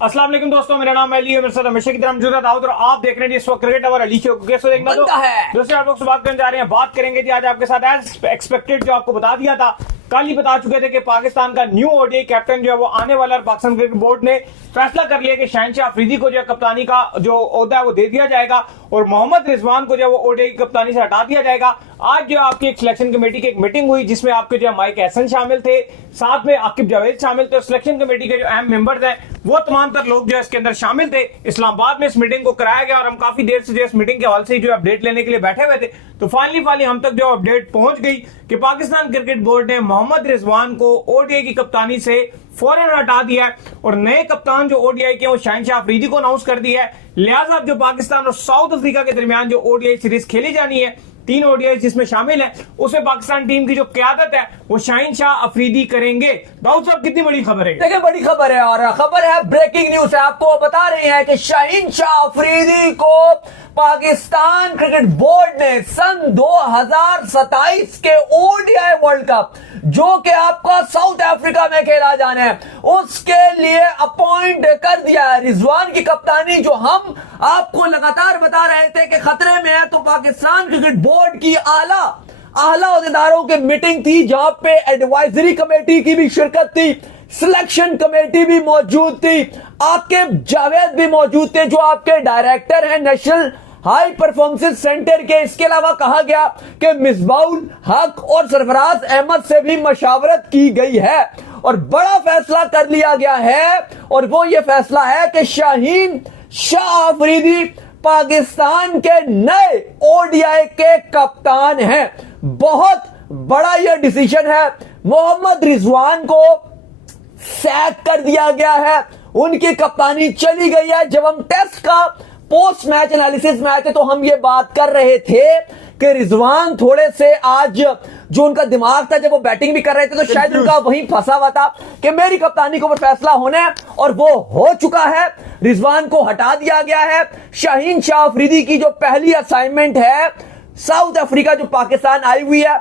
अस्सलाम वालेकुम दोस्तों, मेरा नाम अली है। मेरे साथ हमेशा की तरह मौजूद है दाऊद और आप देख रहे हैं इस वक्त क्रिकेट और अली शो को कैसे देखना तो दोस्तों आप लोग से बात करने जा रहे हैं। बात करेंगे जी आज आपके साथ एज एक्सपेक्टेड, जो आपको बता दिया था, कल ही बता चुके थे कि पाकिस्तान का न्यू ओडीआई कैप्टन जो है वो आने वाला है। पाकिस्तान क्रिकेट बोर्ड ने फैसला कर लिया कि शहनशाह अफरीदी को जो है कप्तानी का जो ओहदा है वो दे दिया जाएगा और मोहम्मद रिजवान को जो है वो ओडीआई की कप्तानी से हटा दिया जाएगा। आज जो आपकी एक सिलेक्शन कमेटी की एक मीटिंग हुई जिसमें आपके जो माइक एहसन शामिल थे, साथ में आकिब जावेद शामिल थे। सिलेक्शन कमेटी के जो अहम मेंबर्स हैं वो तमाम तर लोग जो है इसके अंदर शामिल थे। इस्लामाबाद में इस मीटिंग को कराया गया और हम काफी देर से जो इस मीटिंग के हॉल से जो अपडेट लेने के लिए बैठे हुए थे, तो फाइनली हम तक जो अपडेट पहुंच गई कि पाकिस्तान क्रिकेट बोर्ड ने मोहम्मद रिजवान को ओडीआई की कप्तानी से फौरन हटा दिया है और नए कप्तान जो ओडीआई के वो शहनशाह अफरीदी को अनाउंस कर दिया है। लिहाजा जो पाकिस्तान और साउथ अफ्रीका के दरमियान जो ओडीआई सीरीज खेली जानी है, 3 ओडीआई जिसमें शामिल है, उसमें पाकिस्तान टीम की जो क्यादत है वो शहनशाह अफरीदी करेंगे। दाऊद साहब, कितनी बड़ी खबर है? देखिए, बड़ी खबर है और खबर है, ब्रेकिंग न्यूज है। आपको बता रहे हैं कि शहनशाह अफरीदी को पाकिस्तान क्रिकेट बोर्ड ने सन 2027 के ओडीआई वर्ल्ड कप, जो कि आपका साउथ अफ्रीका में खेला जाना है, उसके लिए अपॉइंट कर दिया है। रिजवान की कप्तानी जो हम आपको लगातार बता रहे थे कि खतरे में है, तो पाकिस्तान क्रिकेट बोर्ड की आला ओहदेदारों की मीटिंग थी जहां पे एडवाइजरी कमेटी की भी शिरकत थी, सिलेक्शन कमेटी भी मौजूद थी, आकिब जावेद भी मौजूद थे जो आपके डायरेक्टर हैं नेशनल हाई परफॉर्मेंस सेंटर के। इसके अलावा कहा गया कि मिसबाउल हक और सरफराज अहमद से भी मशावरत की गई है और बड़ा फैसला कर लिया गया है और वो ये फैसला है कि शाहीन शाह अफरीदी पाकिस्तान के नए ओडीआई के कप्तान हैं। बहुत बड़ा यह डिसीजन है। मोहम्मद रिजवान को सैक कर दिया गया है, उनकी कप्तानी चली गई है। जब हम टेस्ट का पोस्ट मैच एनालिसिस में आए थे तो हम ये बात कर रहे थे कि रिजवान थोड़े से आज जो उनका दिमाग था, जब वो बैटिंग भी कर रहे थे तो शायद उनका वहीं फंसा हुआ था कि मेरी कप्तानी के ऊपर फैसला होना है और वो हो चुका है। रिजवान को हटा दिया गया है। शाहीन शाह अफरीदी की जो पहली असाइनमेंट है, साउथ अफ्रीका जो पाकिस्तान आई हुई है,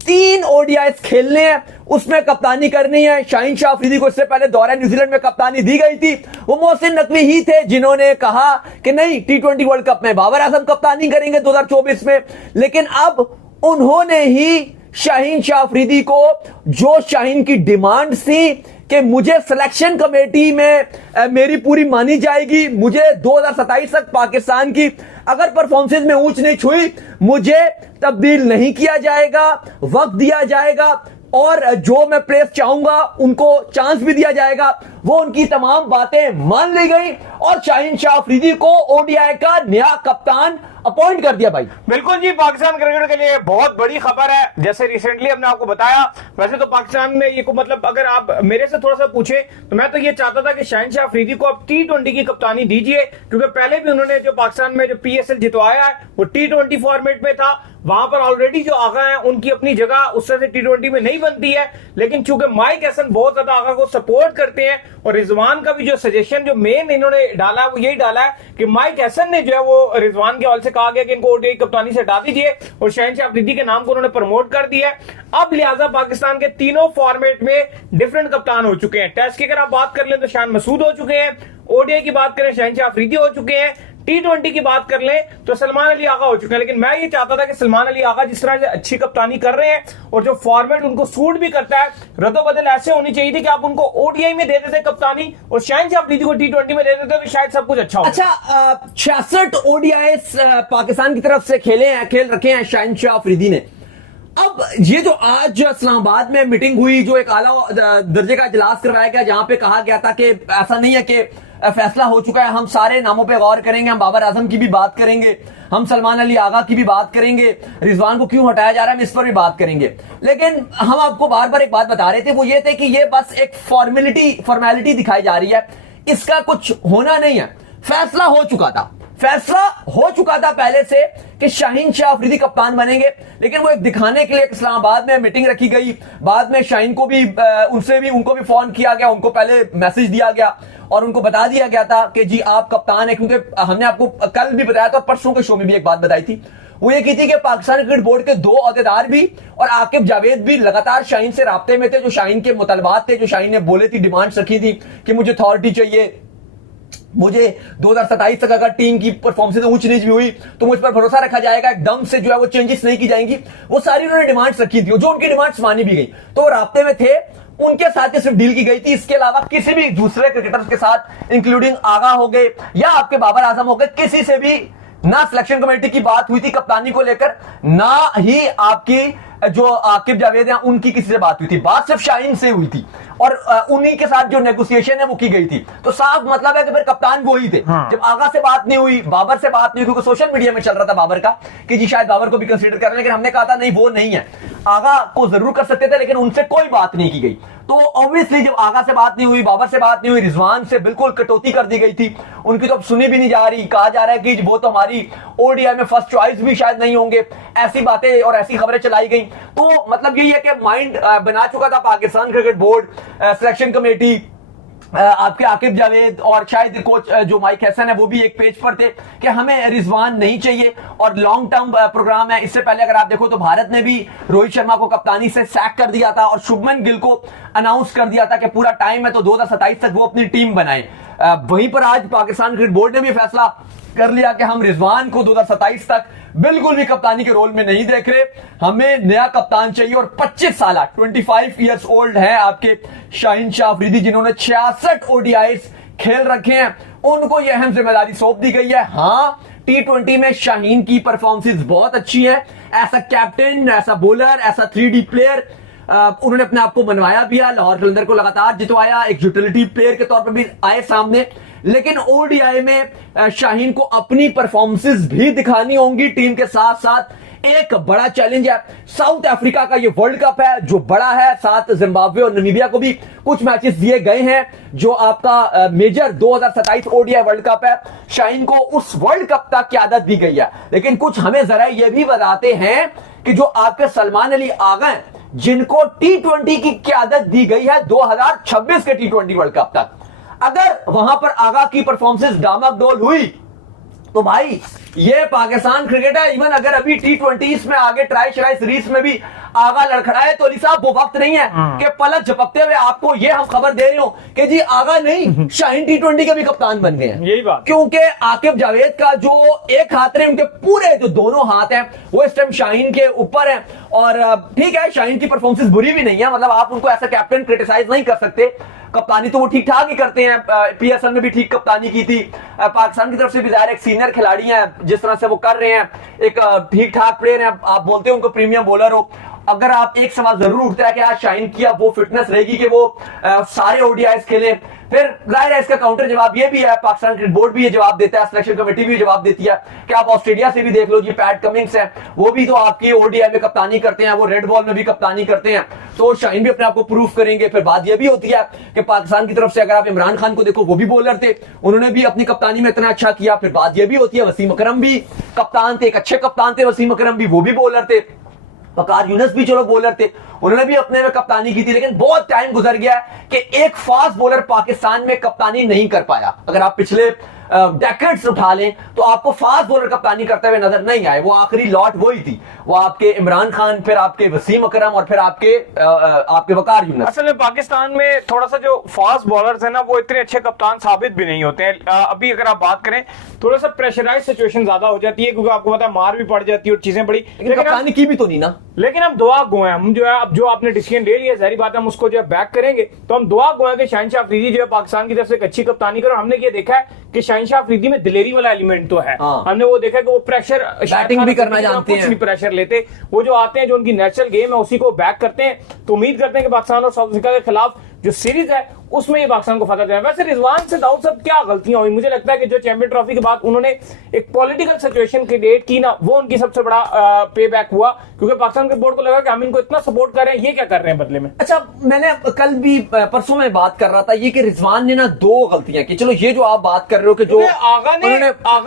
3 ओडीआईस खेलने हैं, उसमें कप्तानी करनी है। शाहीन शाह अफरीदी को इससे पहले दौरे न्यूजीलैंड में कप्तानी दी गई थी। वो मोहसिन नकवी ही थे जिन्होंने कहा कि नहीं, T20 वर्ल्ड कप में बाबर आजम कप्तानी करेंगे 2024 में, लेकिन अब उन्होंने ही शाहीन शाह अफरीदी को, जो शाहीन की डिमांड थी कि मुझे सिलेक्शन कमेटी में मेरी पूरी मानी जाएगी, मुझे 2027 तक पाकिस्तान की अगर परफॉर्मेंस में ऊंच नीच हुई मुझे तब्दील नहीं किया जाएगा, वक्त दिया जाएगा और जो मैं प्लेस चाहूंगा उनको चांस भी दिया जाएगा। वो उनकी तमाम बातें मान ली गई और शाहीन शाह अफरीदी को ओडीआई का नया कप्तान अपॉइंट कर दिया। भाई बिल्कुल जी, पाकिस्तान क्रिकेट के लिए बहुत बड़ी खबर है। जैसे रिसेंटली हमने आपको बताया, वैसे तो पाकिस्तान में ये को मतलब अगर आप मेरे से थोड़ा सा पूछे तो मैं तो ये चाहता था कि शहनशाह अफरीदी को अब T20 की कप्तानी दीजिए, क्योंकि पहले भी उन्होंने जो पाकिस्तान में जो PSL जितवाया है वो T20 फॉर्मेट में था। वहां पर ऑलरेडी जो आगा है उनकी अपनी जगह उस तरह से T20 में नहीं बनती है, लेकिन चूंकि माइक एहसन बहुत ज्यादा आगा को सपोर्ट करते हैं और रिजवान का भी जो सजेशन जो मेन इन्होंने डाला वो यही डाला है कि माइक एहसन ने जो है वो रिजवान के हॉल से कहा गया कि इनको ओडीआई कप्तानी से हटा दीजिए और शहनशाह अफरीदी के नाम को उन्होंने प्रमोट कर दिया है। अब लिहाजा पाकिस्तान के तीनों फॉर्मेट में डिफरेंट कप्तान हो चुके हैं। टेस्ट की अगर आप बात कर लें तो शान मसूद हो चुके हैं, ओडीआई की बात करें शहनशाह अफरीदी हो चुके हैं, T20 की बात कर लें तो सलमान अली आगा हो चुके हैं। लेकिन मैं ये चाहता था कि सलमान अली आगा जिस तरह से अच्छी कप्तानी कर रहे हैं और जो फॉर्मेट उनको सूट भी करता है, रद्दोबदल ऐसे होनी चाहिए थी कि आप उनको ओडीआई में दे देते कप्तानी और शाहनशाह अफरीदी को T20 में दे देते तो शायद सब कुछ अच्छा हो। अच्छा, 66 ओडीआई पाकिस्तान की तरफ से खेल रखे हैं शाहनशाह अफरीदी ने। अब ये जो आज इस्लामाबाद में मीटिंग हुई, जो एक आला दर्जे का इजलास करवाया गया, जहां पे कहा गया था कि ऐसा नहीं है कि फैसला हो चुका है, हम सारे नामों पे गौर करेंगे, हम बाबर आजम की भी बात करेंगे, हम सलमान अली आगा की भी बात करेंगे, रिजवान को क्यों हटाया जा रहा है हम इस पर भी बात करेंगे। लेकिन हम आपको बार बार एक बात बता रहे थे, वो ये थे कि ये बस एक फॉर्मेलिटी दिखाई जा रही है, इसका कुछ होना नहीं है। फैसला हो चुका था पहले से कि शाहीन शाह अफरीदी कप्तान बनेंगे, लेकिन वो एक दिखाने के लिए इस्लामाबाद में मीटिंग रखी गई। बाद में शाहीन को भी उनको भी फोन किया गया, उनको पहले मैसेज दिया गया और उनको बता दिया गया था कि जी आप कप्तान है। क्योंकि हमने आपको कल भी बताया था, परसों के शो में भी एक बात बताई थी, वो ये की थी कि पाकिस्तान क्रिकेट बोर्ड के 2 अहदेदार भी और आकिब जावेद भी लगातार शाहीन से राब्ते में थे, जो शाहीन के मुतालबात थे, जो शाहीन ने बोले थी, डिमांड्स रखी थी कि मुझे अथॉरिटी चाहिए, मुझे 2027 तक अगर टीम की परफॉर्मेंस ऊंच नीच भी हुई तो मुझ पर भरोसा रखा जाएगा, एकदम से जो है वो चेंजेस नहीं की जाएंगी। वो सारी उन्होंने डिमांड्स रखी थी, जो उनकी डिमांड्स मानी भी गई, तो राब्ते में थे, उनके साथ सिर्फ डील की गई थी। इसके अलावा किसी भी दूसरे क्रिकेटर्स के साथ, इंक्लूडिंग आगा हो गए या आपके बाबर आजम हो गए, किसी से भी ना सिलेक्शन कमेटी की बात हुई थी कप्तानी को लेकर, ना ही आपकी जो आकिब जावेद हैं उनकी किसी से बात हुई थी। बात सिर्फ शाहीन से हुई थी और उन्हीं के साथ जो नेगोशिएशन है वो की गई थी। तो साफ मतलब है कि फिर कप्तान वो ही थे। जब आगा से बात नहीं हुई, बाबर से बात नहीं हुई, क्योंकि सोशल मीडिया में चल रहा था बाबर का कि जी शायद बाबर को भी कंसीडर कर रहे हैं, लेकिन हमने कहा था नहीं वो नहीं है, आगा को जरूर कर सकते थे, लेकिन उनसे कोई बात नहीं की गई। तो ऑब्वियसली जब आगा से बात नहीं हुई, बाबर से बात नहीं हुई, रिजवान से बिल्कुल कटौती कर दी गई थी, उनकी तो अब सुनी भी नहीं जा रही। कहा जा रहा है कि वो तो हमारी ओडीआई में फर्स्ट चॉइस भी शायद नहीं होंगे, ऐसी बातें और ऐसी खबरें चलाई गई। तो मतलब यही है कि माइंड बना चुका था Pakistan cricket board, selection committee, आपके आकिब जावेद और शायद कोच जो माइक हैसन है वो भी एक पेज पर थे कि हमें रिजवान नहीं चाहिए और लॉन्ग टर्म प्रोग्राम है। इससे पहले अगर आप देखो तो भारत ने भी रोहित शर्मा को कप्तानी से सैक कर दिया था और शुभमन गिल को अनाउंस कर दिया था कि पूरा टाइम है तो 2027 तक वो अपनी टीम बनाए। वहीं पर आज पाकिस्तान क्रिकेट बोर्ड ने भी फैसला कर लिया कि हम रिजवान को 2027 तक बिल्कुल भी कप्तानी के रोल में नहीं देख रहे, हमें नया कप्तान चाहिए। और 25 साल 25 इयर्स ओल्ड है आपके शाहीन शाह अफरीदी, जिन्होंने 66 ओडीआईज खेल रखे हैं, उनको यह अहम जिम्मेदारी सौंप दी गई है। हाँ, T20 में शाहीन की परफॉर्मेंस बहुत अच्छी है, ऐसा कैप्टन, ऐसा बॉलर, ऐसा 3D प्लेयर उन्होंने अपने आप को बनवाया भी है, लाहौर कलंदर को लगातार जितवाया, एक यूटिलिटी प्लेयर के तौर पर भी आए सामने। लेकिन ओडीआई में शाहीन को अपनी परफॉर्मेंसेस भी दिखानी होंगी टीम के साथ साथ। एक बड़ा चैलेंज है, साउथ अफ्रीका का ये वर्ल्ड कप है जो बड़ा है, साथ जिम्बाब्वे और नामीबिया को भी कुछ मैचेस दिए गए हैं, जो आपका मेजर 2027 ओडीआई वर्ल्ड कप है। शाहीन को उस वर्ल्ड कप तक की आदत दी गई है, लेकिन कुछ हमें जरा ये भी बताते हैं कि जो आपके सलमान अली आगा हैं, जिनको T20 की क्यादत दी गई है 2026 के T20 वर्ल्ड कप तक, अगर वहां पर आगा की परफॉर्मेंस डामाडोल हुई तो भाई ये पाकिस्तान क्रिकेट है। इवन अगर अभी T20 में आगे ट्राई श्राई सीरीज में भी आगा लड़खड़ाए तो अली साहब वो वक्त नहीं है कि पलक झपकते हुए आपको ये हम खबर दे रहे हो कि जी आगा नहीं, शाहीन T20 के भी कप्तान बन गए हैं। यही बात, क्योंकि आकिब जावेद का जो एक हाथ है, उनके पूरे जो दोनों हाथ हैं वो इस टाइम शाहीन के ऊपर है। और ठीक है, शाहीन की परफॉर्मेंस बुरी भी नहीं है, मतलब आप उनको ऐसा कैप्टन क्रिटिसाइज नहीं कर सकते, कप्तानी तो वो ठीक ठाक ही करते हैं। पीएसएल में भी ठीक कप्तानी की थी, पाकिस्तान की तरफ से भी जाहिर एक सीनियर खिलाड़ी हैं, जिस तरह से वो कर रहे हैं, एक ठीक ठाक प्लेयर हैं, आप बोलते हो उनको प्रीमियम बॉलर हो। अगर आप एक सवाल जरूर उठता है कि आज शाहीन की अब वो फिटनेस रहेगी कि वो सारे ओडीआईज खेले, फिर जाहिर है इसका काउंटर जवाब ये भी है, पाकिस्तान क्रिकेट बोर्ड भी ये जवाब देता है, सिलेक्शन कमेटी भी जवाब देती है कि आप ऑस्ट्रेलिया से भी देख लो जी, पैट कमिंग्स है, वो भी तो आपकी ओडीआई में कप्तानी करते हैं, वो रेड बॉल में भी कप्तानी करते हैं, तो शाहीन भी अपने आप को प्रूफ करेंगे। फिर बात ये भी होती है कि पाकिस्तान की तरफ से अगर आप इमरान खान को देखो, वो भी बॉलर थे, उन्होंने भी अपनी कप्तानी में इतना अच्छा किया। फिर बात ये भी होती है, वसीम अकरम भी कप्तान थे, एक अच्छे कप्तान थे वसीम अकरम भी, वो भी बॉलर थे। वकार यूनुस भी चलो बॉलर थे, उन्होंने भी अपने में कप्तानी की थी, लेकिन बहुत टाइम गुजर गया कि एक फास्ट बॉलर पाकिस्तान में कप्तानी नहीं कर पाया। अगर आप पिछले डेकेड्स उठा लें तो आपको फास्ट बॉलर कप्तानी करते हुए नजर नहीं आए। वो आखिरी लॉट वही थी, वो आपके इमरान खान, फिर आपके वसीम अकरम और फिर आपके वकार यूनुस। असल में पाकिस्तान में थोड़ा सा जो फास्ट बॉलर्स है ना, वो इतने अच्छे कप्तान साबित भी नहीं होते हैं। अभी अगर आप बात करें, थोड़ा सा प्रेशराइज सिचुएशन ज्यादा हो जाती है, क्योंकि आपको पता है मार भी पड़ जाती है और चीजें बड़ी, लेकिन कप्तानी की भी तो नहीं ना। लेकिन हम दुआ गो हैं, हम जो है अब जो आपने डिसीजन ले लिया, जाहिर बात है हम उसको जो है बैक करेंगे, तो हम दुआ गो हैं कि शाहीन शाह अफरीदी जो है पाकिस्तान की तरफ से एक अच्छी कप्तानी करो। हमने ये देखा है कि शाहीन शाह अफरीदी में दिलेरी वाला एलिमेंट तो है। हमने वो देखा कि वो प्रेशर बैटिंग भी करना जानते हैं, कुछ नहीं प्रेशर लेते, वो जो आते हैं जो उनकी नेचुरल गेम है उसी को बैक करते हैं। तो उम्मीद करते हैं कि पाकिस्तान और साउथ अफ्रीका के खिलाफ जो सीरीज है उसमें ये पाकिस्तान को फायदा देना। वैसे रिजवान से दाऊद साहब क्या गलतियां हुई, मुझे लगता है कि जो चैंपियन ट्रॉफी के बाद उन्होंने एक पॉलिटिकल सिचुएशन क्रिएट की ना, वो उनकी सबसे बड़ा पे बैक हुआ, क्योंकि पाकिस्तान के बोर्ड को लगा कि हम इनको इतना सपोर्ट कर रहे हैं, ये क्या कर रहे हैं बदले में। अच्छा, मैंने कल भी परसों में बात कर रहा था ये कि रिजवान ने ना दो गलतियां की। चलो ये जो आप बात कर रहे हो कि जो आगा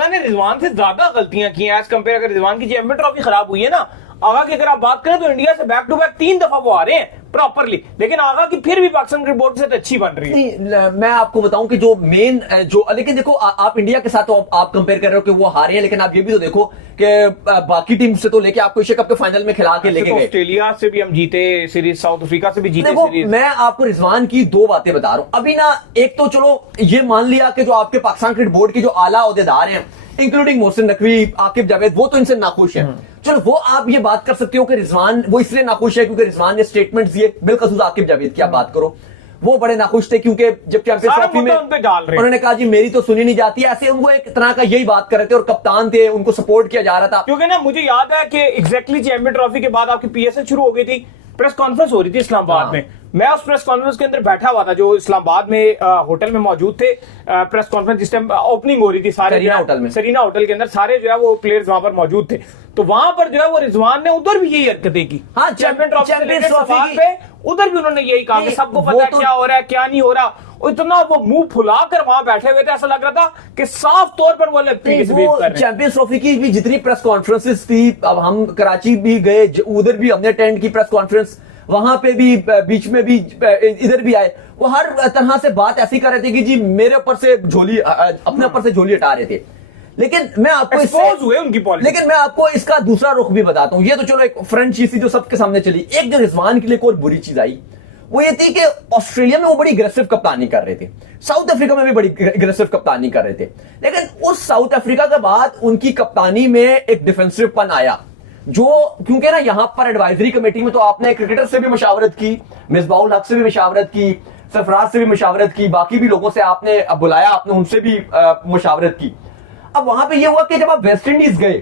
ने रिजवान से ज्यादा गलतियां की एज कंपेयर, अगर रिजवान की चैंपियन ट्रॉफी खराब हुई है ना, आगा की अगर आप बात करें तो इंडिया से बैक टू बैक 3 दफा वो आ रहे हैं प्रॉपरली, लेकिन आगा की फिर भी पाकिस्तान क्रिकेट बोर्ड से अच्छी बन रही है। मैं आपको बताऊं कि जो मेन जो, लेकिन देखो आप इंडिया के साथ तो आप कंपेयर कर रहे हो कि वो हारे हैं, लेकिन आप ये भी तो देखो कि बाकी टीम से तो लेके आपको एशिया कप के फाइनल में खिला के लेके तो गए। ऑस्ट्रेलिया से भी हम जीते सीरीज, साउथ अफ्रीका से भी जीते देखो सीरीज। मैं आपको रिजवान की दो बातें बता रहा हूं अभी ना। एक तो चलो ये मान लिया कि जो आपके पाकिस्तान क्रिकेट बोर्ड के जो आला ओहदेदार हैं, इंक्लूडिंग मोहसिन नकवी, आकिब जावेद, वो तो इनसे नाखुश है। चलो वो आप ये बात कर सकते हो कि रिजवान वो इसलिए नाखुश है क्योंकि रिजवान ने स्टेटमेंट दिए, बिलखसूस आकिब जावेद की आप बात करो, वो बड़े नाखुश थे क्योंकि जब चैंपियंस ट्रॉफी में उन पे डाल रहे हैं। उन्होंने कहा जी मेरी तो सुनी नहीं जाती, ऐसे उनको एक तरह का यही बात कर रहे थे और कप्तान थे, उनको सपोर्ट किया जा रहा था। क्योंकि ना मुझे याद है कि एग्जैक्टली चैंपियन ट्रॉफी के बाद आपकी पीएसएल शुरू हो गई थी, प्रेस कॉन्फ्रेंस हो रही थी इस्लामाबाद में। मैं उस प्रेस कॉन्फ्रेंस के अंदर बैठा हुआ था, जो इस्लामाबाद में होटल में मौजूद थे। प्रेस कॉन्फ्रेंस जिस टाइम ओपनिंग हो रही थी, सारे सरीना होटल में, सरीना होटल के अंदर सारे जो है वो प्लेयर्स वहां पर मौजूद थे। तो वहां पर जो है वो रिजवान ने उधर भी यही हरकतें की। हाँ, चैंपियन ट्रॉफी की पे उधर भी उन्होंने यही कहा कि सबको पता है क्या हो रहा है क्या नहीं हो रहा। इतना वो मुंह फुलाकर वहां बैठे हुए थे, ऐसा लग रहा था कि साफ तौर पर वो चैंपियंस ट्रॉफी की भी जितनी प्रेस कॉन्फ्रेंसेस थी, अब हम कराची भी गए, उधर भी हमने अटेंड की प्रेस कॉन्फ्रेंस, वहां पे भी बीच में भी इधर भी आए, वो हर तरह से बात ऐसी कर रहे थे कि जी मेरे ऊपर से झोली, अपने ऊपर से झोली हटा रहे थे। लेकिन मैं आपको हुए उनकी पॉलिटिक्स। लेकिन मैं आपको इसका दूसरा रुख भी बताता हूं। ये तो चलो एक फ्रंट चीज थी जो सबके सामने चली। एक जो रिजवान के लिए कोई बुरी चीज आई वो ये थी कि ऑस्ट्रेलिया में वो बड़ी अग्रेसिव कप्तानी कर रहे थे, साउथ अफ्रीका में भी बड़ी अग्रेसिव कप्तानी कर रहे थे, लेकिन उस साउथ अफ्रीका के बाद उनकी कप्तानी में एक डिफेंसिव पन आया, जो क्योंकि ना यहां पर एडवाइजरी कमेटी में तो आपने क्रिकेटर से भी मशावरत की, मिसबाउल हक से भी मशावरत की, सरफराज से भी मशावरत की, बाकी भी लोगों से आपने बुलाया, आपने उनसे भी मशावरत की। अब वहां पे ये हुआ कि जब आप वेस्ट इंडीज गए,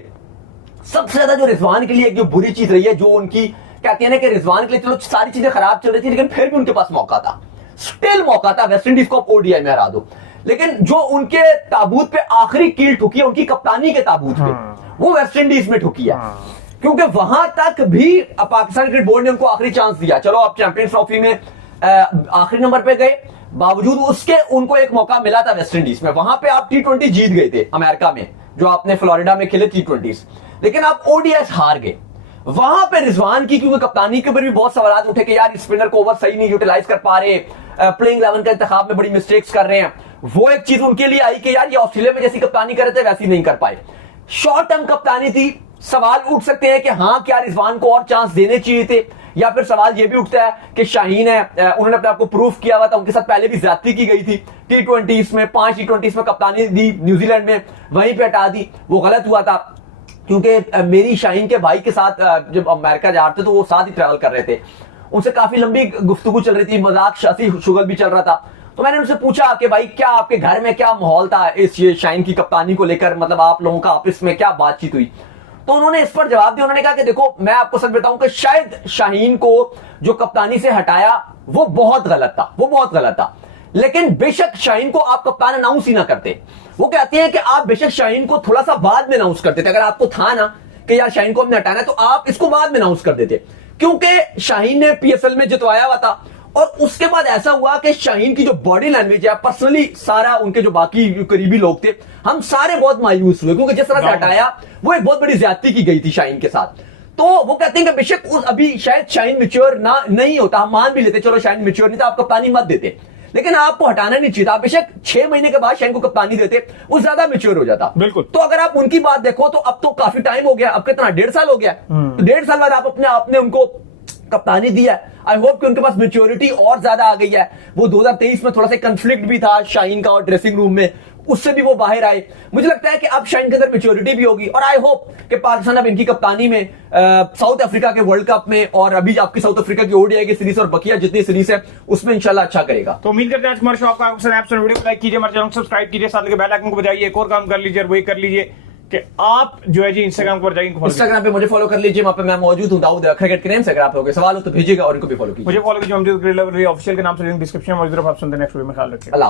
सबसे ज्यादा जो रिजवान के लिए एक जो बुरी चीज रही है, जो उनकी कहते हैं ना कि रिजवान के लिए चलो सारी चीजें खराब चल रही थी लेकिन फिर भी उनके पास मौका था, स्टिल मौका था वेस्ट इंडीज को ओडीआई में हरा दो, लेकिन जो उनके ताबूत पे आखिरी कील ठुकी है उनकी कप्तानी के ताबूत पे, वो वेस्ट इंडीज में ठुकी है। क्योंकि वहां तक भी पाकिस्तान क्रिकेट बोर्ड ने उनको आखिरी चांस दिया, चलो आप चैंपियंस ट्रॉफी में आखिरी नंबर पे गए, बावजूद उसके उनको एक मौका मिला था वेस्ट इंडीज में, वहां पे आप T20 जीत गए थे अमेरिका में, जो आपने फ्लोरिडा में खेले T20, लेकिन आप ओडीआई हार गए। वहां पे रिजवान की क्योंकि कप्तानी के ऊपर भी बहुत सवाल उठे कि यार स्पिनर को ओवर सही नहीं यूटिलाइज कर पा रहे, प्लेइंग 11 का इंतखाब में बड़ी मिस्टेक्स कर रहे हैं, वो एक चीज उनके लिए आई कि यार ये ऑस्ट्रेलिया में जैसी कप्तानी कर रहे थे वैसी नहीं कर पाए। शॉर्ट टर्म कप्तानी थी, सवाल उठ सकते हैं कि हाँ क्या रिजवान को और चांस देने चाहिए थे, या फिर सवाल यह भी उठता है कि शाहीन है, उन्होंने अपने आप को प्रूफ किया हुआ था, उनके साथ पहले भी ज्यादती की गई थी, T20 में 5 T20 में कप्तानी दी न्यूजीलैंड में, वहीं पे हटा दी, वो गलत हुआ था। क्योंकि मेरी शाहीन के भाई के साथ जब अमेरिका जा रहे थे तो वो साथ ही ट्रैवल कर रहे थे, उनसे काफी लंबी गुफ्तगू चल रही थी, मजाक शासी शुगल भी चल रहा था। तो मैंने उनसे पूछा कि भाई क्या आपके घर में क्या माहौल था इस ये शाहीन की कप्तानी को लेकर, मतलब आप लोगों का आपस में क्या बातचीत हुई। तो उन्होंने इस पर जवाब दिया, उन्होंने कहा कि देखो मैं आपको सच बताऊं कि शायद शाहीन को जो कप्तानी से हटाया वो बहुत गलत था, वो बहुत गलत था, लेकिन बेशक शाहीन को आप कप्तान अनाउंस ही ना करते। वो कहते हैं कि आप बेशक शाहीन को थोड़ा सा बाद में अनाउंस करते थे, अगर आपको था ना कि यार शाहीन को हमने हटाना है तो आप इसको बाद में अनाउंस कर देते, क्योंकि शाहीन ने पीएसएल में जितवाया हुआ था। और उसके बाद ऐसा हुआ कि शाहीन की जो बॉडी लैंग्वेज है, पर्सनली सारा उनके जो बाकी करीबी लोग थे, हम सारे बहुत मायूस हुए, क्योंकि जिस तरह से हटाया वो एक बहुत बड़ी ज्यादती की गई थी शाहीन के साथ। तो वो कहते हैं कि बेशक उस अभी शायद शाहीन मैच्योर ना नहीं होता, हम मान भी लेते चलो शाहीन मैच्योर नहीं था, आप कप्तानी मत देते, लेकिन आपको हटाना नहीं चाहिए था। बेशक 6 महीने के बाद शाहीन को कप्तानी देते, वो ज्यादा मैच्योर हो जाता। बिल्कुल। तो अगर आप उनकी बात देखो तो अब तो काफी टाइम हो गया, अब कितना 1.5 साल हो गया, तो 1.5 साल बाद आप अपने आपने उनको कप्तानी दिया। आई होप कि उनके पास मैच्योरिटी और ज्यादा आ गई है। वो 2023 में थोड़ा सा कंफ्लिक्ट भी था शाहीन का और ड्रेसिंग रूम में, उससे भी वो बाहर आए। मुझे लगता है कि अब शाहीन के अंदर मैच्योरिटी भी होगी, और आई होप कि पाकिस्तान अब इनकी कप्तानी में साउथ अफ्रीका के वर्ल्ड कप में, और अभी आपकी साउथ अफ्रीका की ओडीआई की सीरीज और बकिया जितनी सीरीज है उसमें इंशाल्लाह अच्छा करेगा। तो उम्मीद करते हैं आज हमारे शो आपका वीडियो को लाइक कीजिए, हमारे चैनल को सब्सक्राइब कीजिए, साथ में बेल आइकन को बजाइए। एक और काम कर लीजिए, वही कर लीजिए कि आप जो है जी इंस्टाग्राम पर जाइए, इंस्टाग्राम पे मुझे फॉलो कर लीजिए, वहां पे मैं मौजूद हूं, दाऊद क्रिकेट के नेम से। अगर आप लोगों के सवाल हो तो भेजिएगा और इनको भी फॉलो कीजिए। मुझे फॉलो कीजिए, ऑफिशियल के नाम से डिस्क्रिप्शन में मौजूद है। आप सुनते हैं नेक्स्ट वीडियो में, ख्याल रखिए।